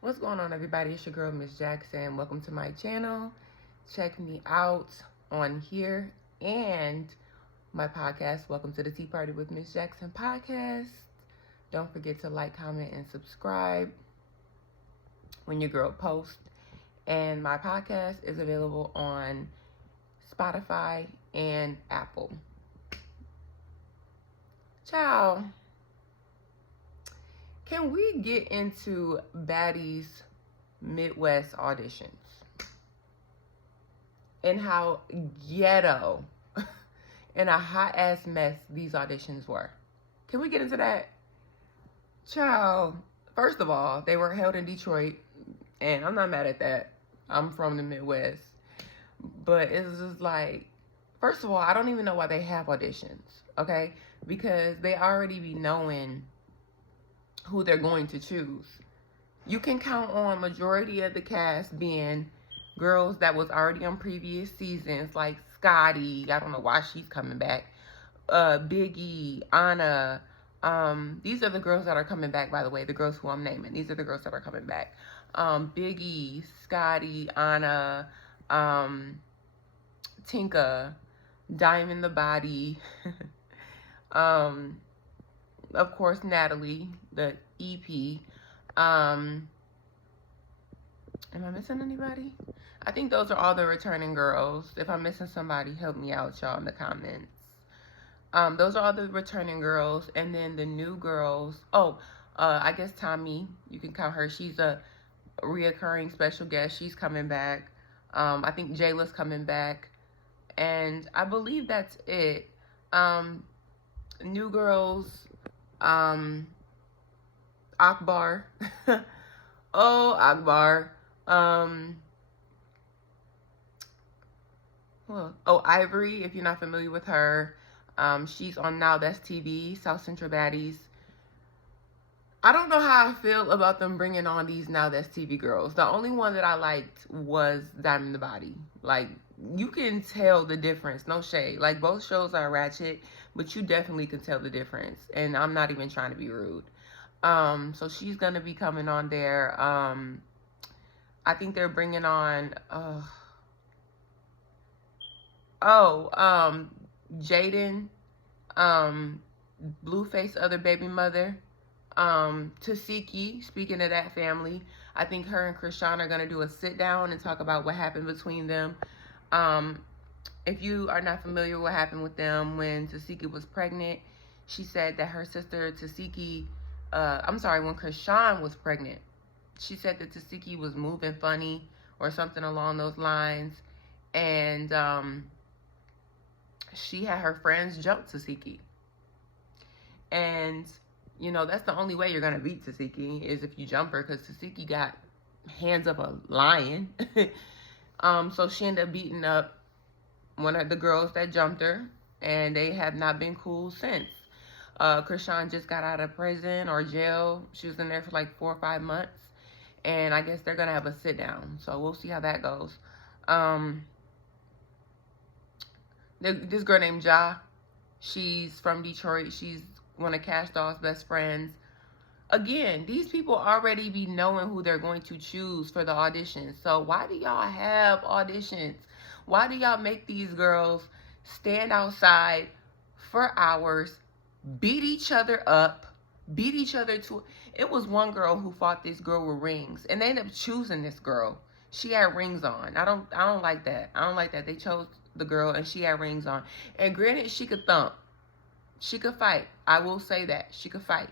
What's going on, everybody? It's your girl, Miss Jacksonn. Welcome to my channel. Check me out on here and my podcast, Welcome to the Tea Party with Miss Jacksonn podcast. Don't forget to like, comment, and subscribe when your girl posts. And my podcast is available on Spotify and Apple. Ciao. Can we get into Baddies Midwest auditions and how ghetto and a hot ass mess these auditions were? Can we get into that? Child, first of all, they were held in Detroit, and I'm not mad at that. I'm from the Midwest. But it's just like, first of all, I don't even know why they have auditions, okay? Because they already be knowing who they're going to choose. You can count on majority of the cast being girls that was already on previous seasons, like Scotty. I don't know why she's coming back. Biggie, Anna. These are the girls that are coming back, by the way. The girls who I'm naming. These are the girls that are coming back. Biggie, Scotty, Anna, Tinka, Diamond the Body. Of course, Natalie, the EP. Am I missing anybody? I think those are all the returning girls. If I'm missing somebody, help me out, y'all, in the comments. Those are all the returning girls. And then the new girls. I guess Tommy, you can count her. She's a reoccurring special guest. She's coming back. I think Jayla's coming back. And I believe that's it. New girls. Akbar. Oh, Akbar. Ivory, if you're not familiar with her. She's on Now That's TV, South Central Baddies. I don't know how I feel about them bringing on these Now That's TV girls. The only one that I liked was Diamond the Body. Like, you can tell the difference. No shade. Like, both shows are ratchet, but you definitely can tell the difference. And I'm not even trying to be rude. So she's going to be coming on there. I think they're bringing on, Jaden, Blueface other baby mother, Tasiki, speaking of that family. I think her and Krishan are going to do a sit down and talk about what happened between them. If you are not familiar with what happened with them when Tasiki was pregnant, she said that her sister Tasiki, when Krishan was pregnant, she said that Tasiki was moving funny or something along those lines. And she had her friends jump Tasiki. And, you know, that's the only way you're going to beat Tasiki is if you jump her, because Tasiki got hands of a lion. So she ended up beating up one of the girls that jumped her, and they have not been cool since. Krishan just got out of prison or jail. She was in there for like 4 or 5 months, and I guess they're gonna have a sit down. So we'll see how that goes. This girl named Ja, she's from Detroit. She's one of Kashdoll's best friends. Again, these people already be knowing who they're going to choose for the auditions. So why do y'all have auditions? Why do y'all make these girls stand outside for hours, beat each other up, beat each other to... It was one girl who fought this girl with rings, and they ended up choosing this girl. She had rings on. I don't like that. I don't like that. They chose the girl, and she had rings on. And granted, she could thump. She could fight. I will say that. She could fight.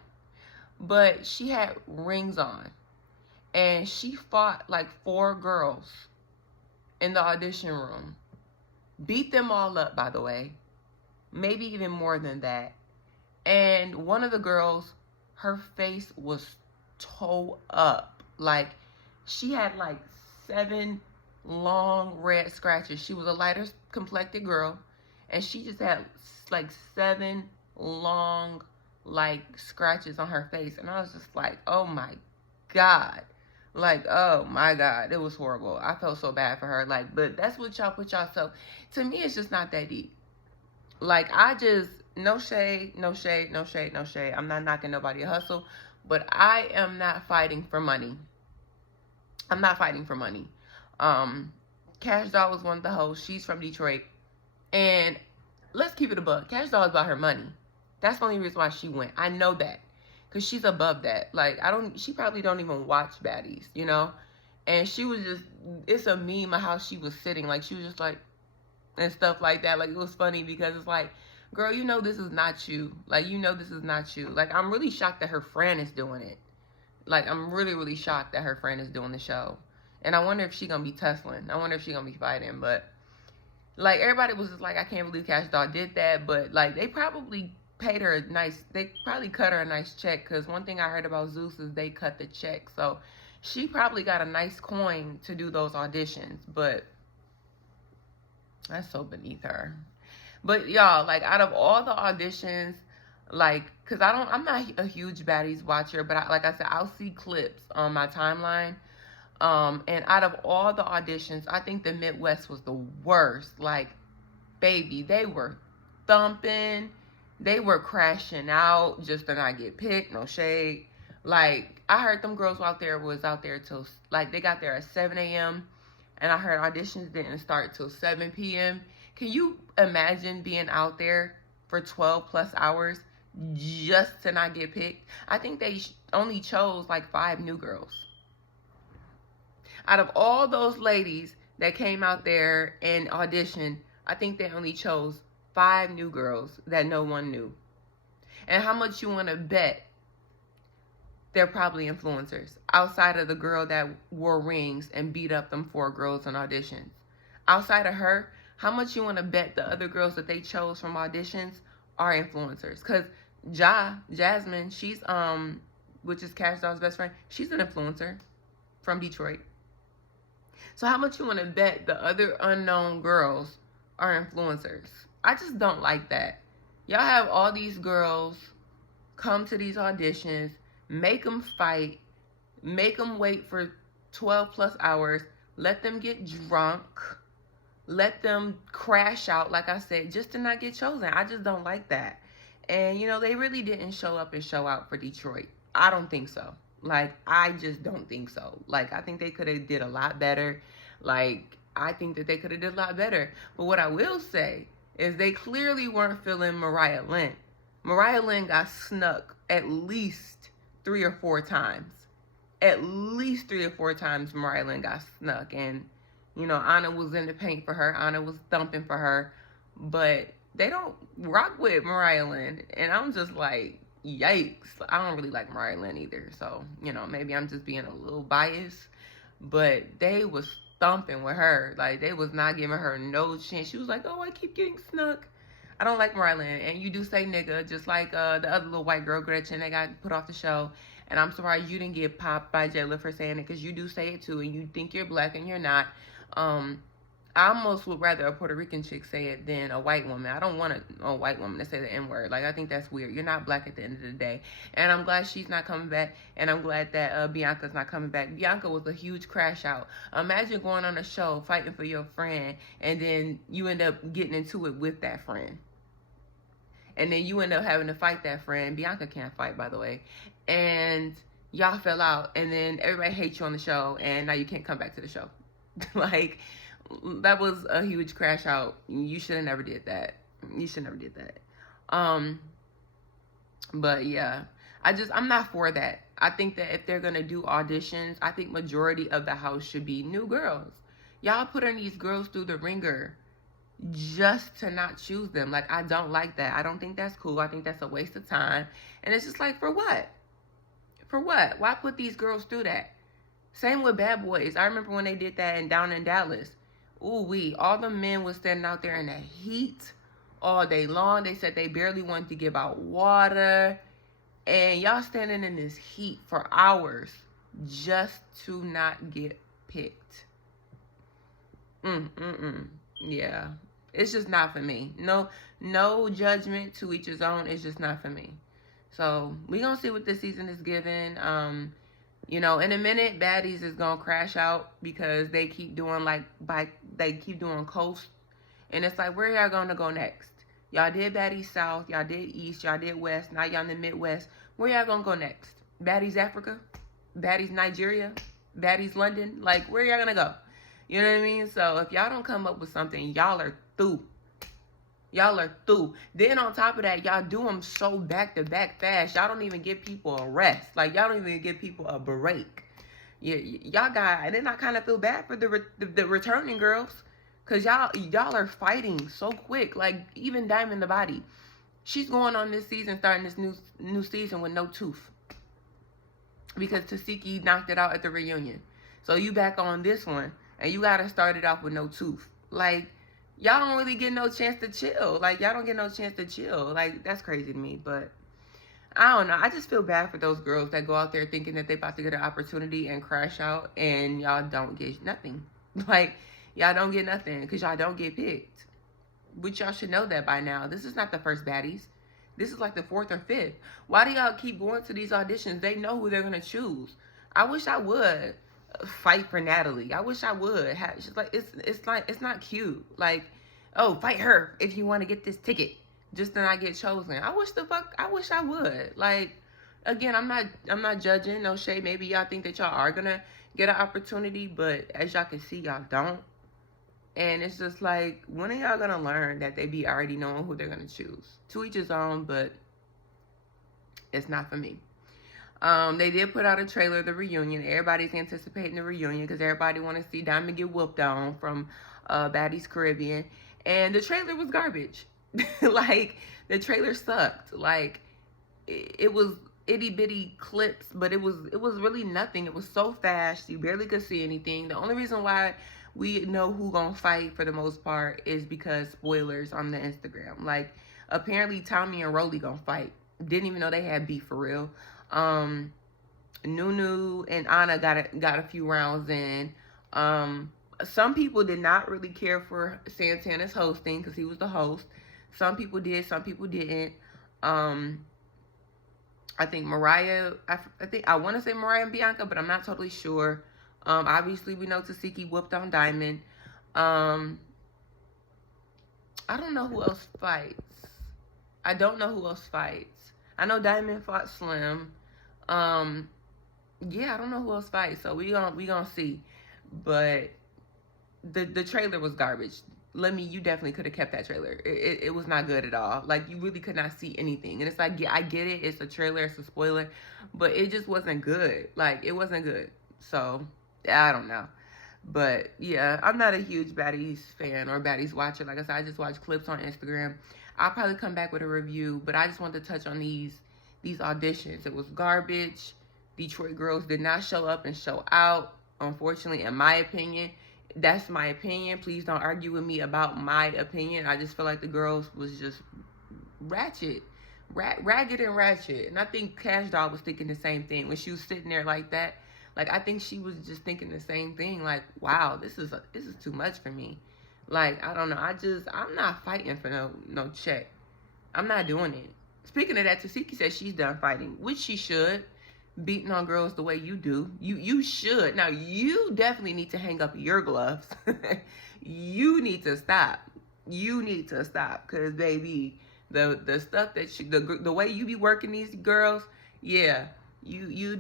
But she had rings on. And she fought like 4 girls in the audition room. Beat them all up, by the way. Maybe even more than that. And one of the girls, her face was toe up. Like, she had like 7 long red scratches. She was a lighter complected girl. And she just had like 7 long like scratches on her face. And I was just like, oh my God. Like, oh my God, it was horrible. I felt so bad for her. Like, but that's what y'all put yourself. To me, it's just not that deep. Like, no shade, no shade, no shade, no shade. I'm not knocking nobody hustle, but I am not fighting for money. I'm not fighting for money. Kashdoll was one of the hosts. She's from Detroit. And let's keep it a buck. Kashdoll is about her money. That's the only reason why she went. I know that. Because she's above that. Like, she probably don't even watch Baddies, you know? And she was just, it's a meme of how she was sitting. Like, she was just like, and stuff like that. Like, it was funny because it's like, girl, you know this is not you. Like, you know this is not you. Like, I'm really shocked that her friend is doing it. Like, I'm really, really shocked that her friend is doing the show. And I wonder if she gonna be tussling. I wonder if she gonna be fighting. But, like, everybody was just like, I can't believe Kashdoll did that. But, like, they probably paid her they probably cut her a nice check. Because one thing I heard about Zeus is they cut the check. So, she probably got a nice coin to do those auditions. But that's so beneath her. But y'all, like, out of all the auditions, like, cause I'm not a huge Baddies watcher, but like I said, I'll see clips on my timeline. And out of all the auditions, I think the Midwest was the worst. Like, baby, they were thumping, they were crashing out just to not get picked. No shade. Like, I heard them girls was out there till, like, they got there at 7 a.m. and I heard auditions didn't start till 7 p.m. Can you imagine being out there for 12 plus hours just to not get picked? I think they only chose like 5 new girls. Out of all those ladies that came out there and auditioned, I think they only chose 5 new girls that no one knew. And how much you want to bet they're probably influencers outside of the girl that wore rings and beat up them 4 girls in auditions? Outside of her, how much you want to bet the other girls that they chose from auditions are influencers? Because Jacksonn, she's which is Kashdoll's best friend, she's an influencer from Detroit. So how much you want to bet the other unknown girls are influencers? I just don't like that. Y'all have all these girls come to these auditions, make them fight, make them wait for 12 plus hours, let them get drunk, let them crash out, like I said, just to not get chosen. I just don't like that. And, you know, they really didn't show up and show out for Detroit. I don't think so. Like, I just don't think so. Like, I think they could have did a lot better. Like, I think that they could have did a lot better. But what I will say is they clearly weren't feeling Mariah Lynn. Mariah Lynn got snuck at least 3 or 4 times. At least 3 or 4 times Mariah Lynn got snuck. And, you know, Anna was in the paint for her. Anna was thumping for her. But they don't rock with Mariah Lynn. And I'm just like, yikes. I don't really like Mariah Lynn either. So, you know, maybe I'm just being a little biased. But they was thumping with her. Like, they was not giving her no chance. She was like, oh, I keep getting snuck. I don't like Mariah Lynn. And you do say nigga, just like the other little white girl, Gretchen, that got put off the show. And I'm surprised you didn't get popped by Jayla for saying it, because you do say it too, and you think you're black and you're not. I almost would rather a Puerto Rican chick say it than a white woman. I don't want a white woman to say the N-word. Like, I think that's weird. You're not black at the end of the day. And I'm glad she's not coming back. And I'm glad that Bianca's not coming back. Bianca was a huge crash out. Imagine going on a show, fighting for your friend, and then you end up getting into it with that friend. And then you end up having to fight that friend. Bianca can't fight, by the way. And y'all fell out. And then everybody hates you on the show. And now you can't come back to the show. Like, that was a huge crash out. You should have never did that. You should never did that. But yeah, I'm not for that. I think that if they're gonna do auditions, I think majority of the house should be new girls. Y'all putting these girls through the ringer just to not choose them. Like, I don't like that. I don't think that's cool. I think that's a waste of time. And it's just like, for what? For what? Why put these girls through that? Same with Bad Boys. I remember when they did that down in Dallas. Ooh, all the men was standing out there in the heat all day long. They said they barely wanted to give out water. And y'all standing in this heat for hours just to not get picked. Yeah. It's just not for me. No judgment, to each his own. It's just not for me. So, we gonna see what this season is giving. You know, in a minute, Baddies is gonna crash out because they keep doing they keep doing coast, and it's like, where y'all gonna go next? Y'all did Baddies South, y'all did East, y'all did West, now y'all in the Midwest. Where y'all gonna go next? Baddies Africa? Baddies Nigeria? Baddies London. Like, where y'all gonna go? You know what I mean? So if y'all don't come up with something, y'all are through. Y'all are through. Then on top of that, y'all do them so back to back fast. Y'all don't even give people a rest. Like, y'all don't even give people a break. Y'all got, and then I kind of feel bad for the returning girls, cause y'all are fighting so quick. Like, even Diamond the Body, she's going on this season, starting this new season with no tooth, because Tasiki knocked it out at the reunion. So you back on this one, and you gotta start it off with no tooth. Like, y'all don't really get no chance to chill. Like, y'all don't get no chance to chill. Like, that's crazy to me. But I don't know. I just feel bad for those girls that go out there thinking that they about to get an opportunity and crash out, and y'all don't get nothing. Like, y'all don't get nothing because y'all don't get picked. Which y'all should know that by now. This is not the first Baddies. This is like the 4th or 5th. Why do y'all keep going to these auditions? They know who they're going to choose. I wish I would fight for Natalie. I wish I would. She's like, it's not cute. Like, oh, fight her if you want to get this ticket. Just to not get chosen. I wish I would. Like, again, I'm not judging, no shade. Maybe y'all think that y'all are gonna get an opportunity, but as y'all can see, y'all don't. And it's just like, when are y'all gonna learn that they be already knowing who they're gonna choose? To each his own, but it's not for me. They did put out a trailer of the reunion. Everybody's anticipating the reunion because everybody want to see Diamond get whooped on from Baddies Caribbean. And the trailer was garbage. Like, the trailer sucked. Like, it was itty bitty clips, but it was really nothing. It was so fast, you barely could see anything. The only reason why we know who gonna fight for the most part is because spoilers on the Instagram. Like, apparently Tommy and Rolly gonna fight. Didn't even know they had beef for real. Nunu and Anna got a few rounds in. Some people did not really care for Santana's hosting because he was the host. Some people did, some people didn't. I think Mariah, I want to say Mariah and Bianca, but I'm not totally sure. Obviously we know Tasiki whooped on Diamond. I don't know who else fights. I don't know who else fights. I know Diamond fought Slim. Yeah, I don't know who else fights. So we gonna see. But the trailer was garbage. You definitely could have kept that trailer. It was not good at all. Like, you really could not see anything. And it's like, yeah, I get it. It's a trailer. It's a spoiler. But it just wasn't good. Like, it wasn't good. So, I don't know. But, yeah, I'm not a huge Baddies fan or Baddies watcher. Like I said, I just watch clips on Instagram. I'll probably come back with a review. But I just wanted to touch on these auditions. It was garbage. Detroit girls did not show up and show out, unfortunately, in my opinion. That's my opinion. Please don't argue with me about my opinion. I just feel like the girls was just ragged and ratchet. And I think Kashdoll was thinking the same thing when she was sitting there like that. Like, I think she was just thinking the same thing. Like, wow, this is too much for me. Like, I don't know. I'm not fighting for no check. I'm not doing it. Speaking of that, Tasiki said she's done fighting, which she should. Beating on girls the way you do. You should. Now, you definitely need to hang up your gloves. You need to stop. You need to stop. Because, baby, the stuff that the way you be working these girls, yeah, you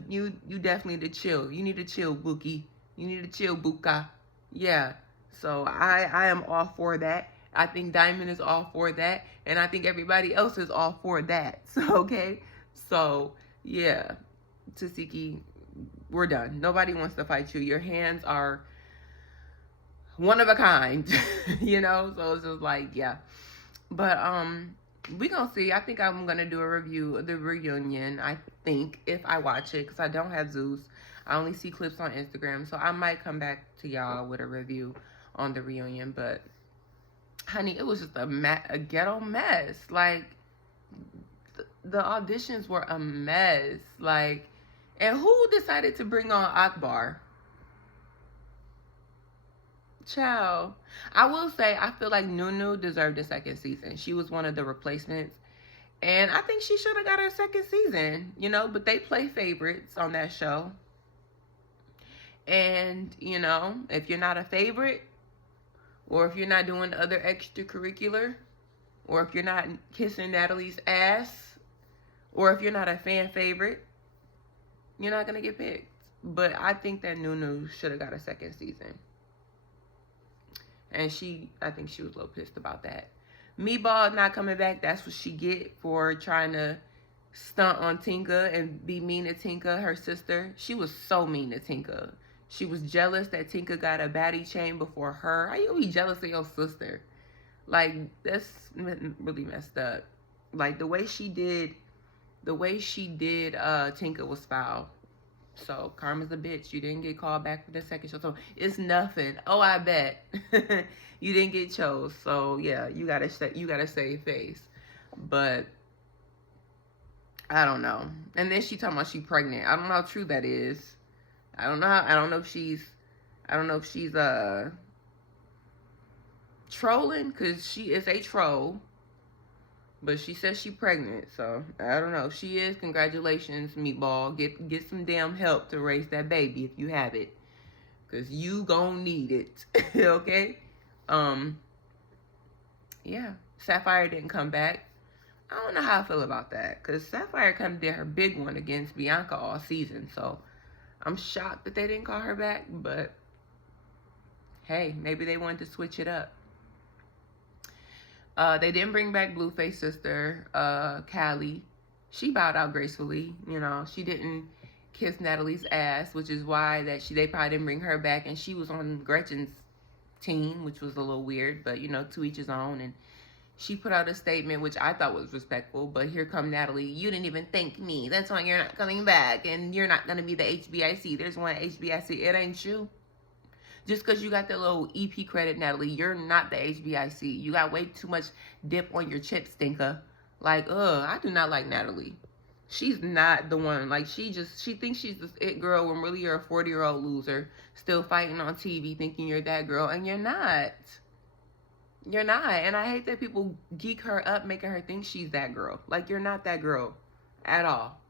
definitely need to chill. You need to chill, Bookie. You need to chill, Buka. Yeah. So, I am all for that. I think Diamond is all for that. And I think everybody else is all for that. So, okay? So, yeah. Tasiki, we're done. Nobody wants to fight you. Your hands are one of a kind, you know? So it's just like, yeah. But we gonna see. I think I'm gonna do a review of the reunion, I think, if I watch it, because I don't have Zeus. I only see clips on Instagram, so I might come back to y'all with a review on the reunion. But honey, it was just a ghetto mess. Like, the auditions were a mess. Like, and who decided to bring on Akbar? Ciao. I will say, I feel like Nunu deserved a second season. She was one of the replacements. And I think she should have got her second season, you know, but they play favorites on that show. And, you know, if you're not a favorite, or if you're not doing other extracurricular, or if you're not kissing Natalie's ass, or if you're not a fan favorite, you're not going to get picked. But I think that Nunu should have got a second season. And I think she was a little pissed about that. Meatball not coming back, that's what she get for trying to stunt on Tinka and be mean to Tinka, her sister. She was so mean to Tinka. She was jealous that Tinka got a baddie chain before her. How you be jealous of your sister? Like, that's really messed up. Like, the way she did Tinka was foul. So, karma's a bitch. You didn't get called back for the second show. So, it's nothing. Oh, I bet. You didn't get chose. So, yeah, you gotta save face. But, I don't know. And then she talking about she pregnant. I don't know how true that is. I don't know if she's trolling, because she is a troll. But she says she pregnant, so I don't know. If she is, congratulations, Meatball. Get some damn help to raise that baby if you have it, because you gonna need it. Okay? Yeah. Sapphire didn't come back. I don't know how I feel about that, because Sapphire did her big one against Bianca all season, so I'm shocked that they didn't call her back, but hey, maybe they wanted to switch it up. They didn't bring back Blueface sister, Callie. She bowed out gracefully. You know, she didn't kiss Natalie's ass, which is why they probably didn't bring her back. And she was on Gretchen's team, which was a little weird, but you know, to each his own. And she put out a statement, which I thought was respectful, but here come Natalie. You didn't even thank me. That's why you're not coming back, and you're not going to be the HBIC. There's one HBIC. It ain't you. Just because you got that little EP credit, Natalie, you're not the HBIC. You got way too much dip on your chip, stinker. Like, I do not like Natalie. She's not the one. Like, she thinks she's this it girl when really you're a 40-year-old loser still fighting on TV thinking you're that girl, and you're not. You're not. And I hate that people geek her up making her think she's that girl. Like, you're not that girl at all.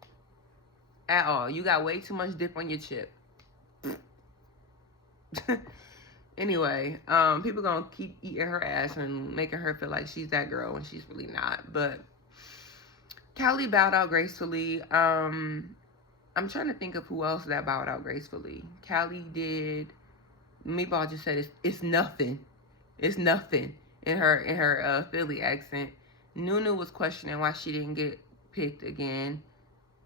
At all. You got way too much dip on your chip. Anyway, people gonna keep eating her ass and making her feel like she's that girl when she's really not. But Callie bowed out gracefully. I'm trying to think of who else that bowed out gracefully. Callie did. Meatball just said it's nothing. It's nothing in her Philly accent. Nunu was questioning why she didn't get picked again.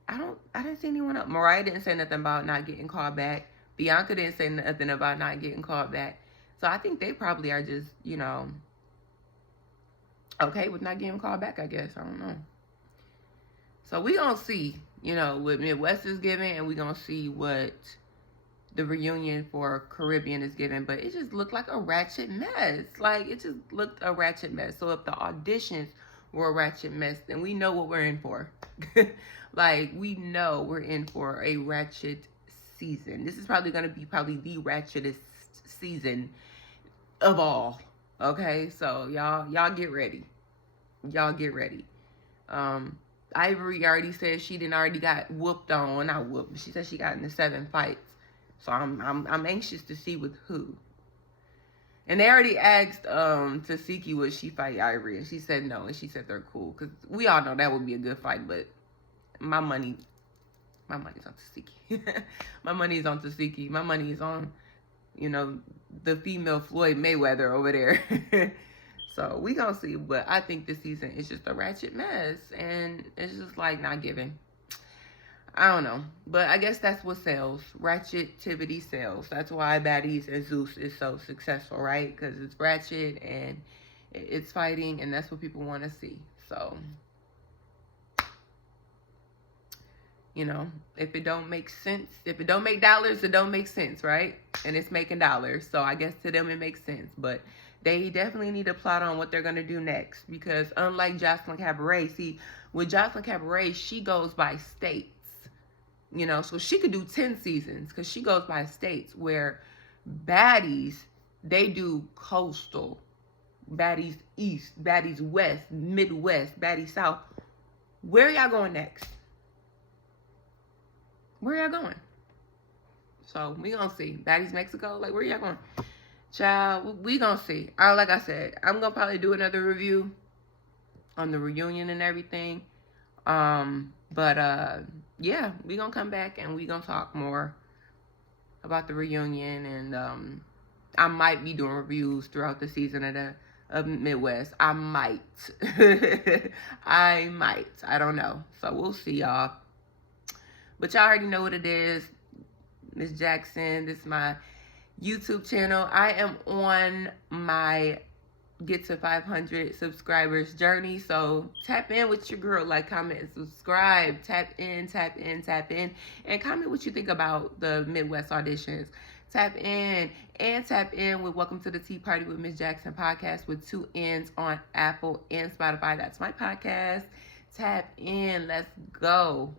I didn't see anyone else. Mariah didn't say nothing about not getting called back. Bianca didn't say nothing about not getting called back. So I think they probably are just, you know, okay with not getting called back, I guess. I don't know. So we gonna see, you know, what Midwest is giving, and we gonna see what the reunion for Caribbean is giving. But it just looked like a ratchet mess. Like, it just looked a ratchet mess. So if the auditions were a ratchet mess, then we know what we're in for. Like, we know we're in for a ratchet season. This is probably going to be the ratchetest season of all. Okay, so y'all get ready. Y'all get ready. Ivory already said she already got whooped on. Not whooped. She said she got into 7 fights. So I'm anxious to see with who. And they already asked Tasiki would she fight Ivory, and she said no, and she said they're cool, because we all know that would be a good fight. But my money's on Tasiki. My money's on Tasiki. My money is on, you know, the female Floyd Mayweather over there. So we gonna see. But I think this season is just a ratchet mess, and it's just like not giving. I don't know, but I guess that's what sells. Ratchetivity sells. That's why Baddies and Zeus is so successful, right? Because it's ratchet and it's fighting, and that's what people want to see. So, you know, if it don't make sense, if it don't make dollars, it don't make sense, right? And it's making dollars, so I guess to them it makes sense. But they definitely need to plot on what they're going to do next, because unlike Jacksonn Cabaret, see, with Jacksonn Cabaret, she goes by states. You know, so she could do 10 seasons because she goes by states, where Baddies, they do coastal. Baddies East, Baddies West, Midwest, Baddies South. Where y'all going next? Where y'all going? So we gonna see. Baddies Mexico, like, where y'all going? Child, we gonna see. Like I said, I'm gonna probably do another review on the reunion and everything. Yeah, we gonna come back and we gonna talk more about the reunion, and I might be doing reviews throughout the season of Midwest. I might. I might. I don't know. So we'll see, y'all. But y'all already know what it is. Miss Jacksonn. This is my YouTube channel. I am on my get to 500 subscribers journey. So tap in with your girl. Like, comment, and subscribe. Tap in, tap in, tap in. And comment what you think about the Midwest auditions. Tap in and tap in with Welcome to the Tea Party with Miss Jacksonn podcast with 2 N's on Apple and Spotify. That's my podcast. Tap in. Let's go.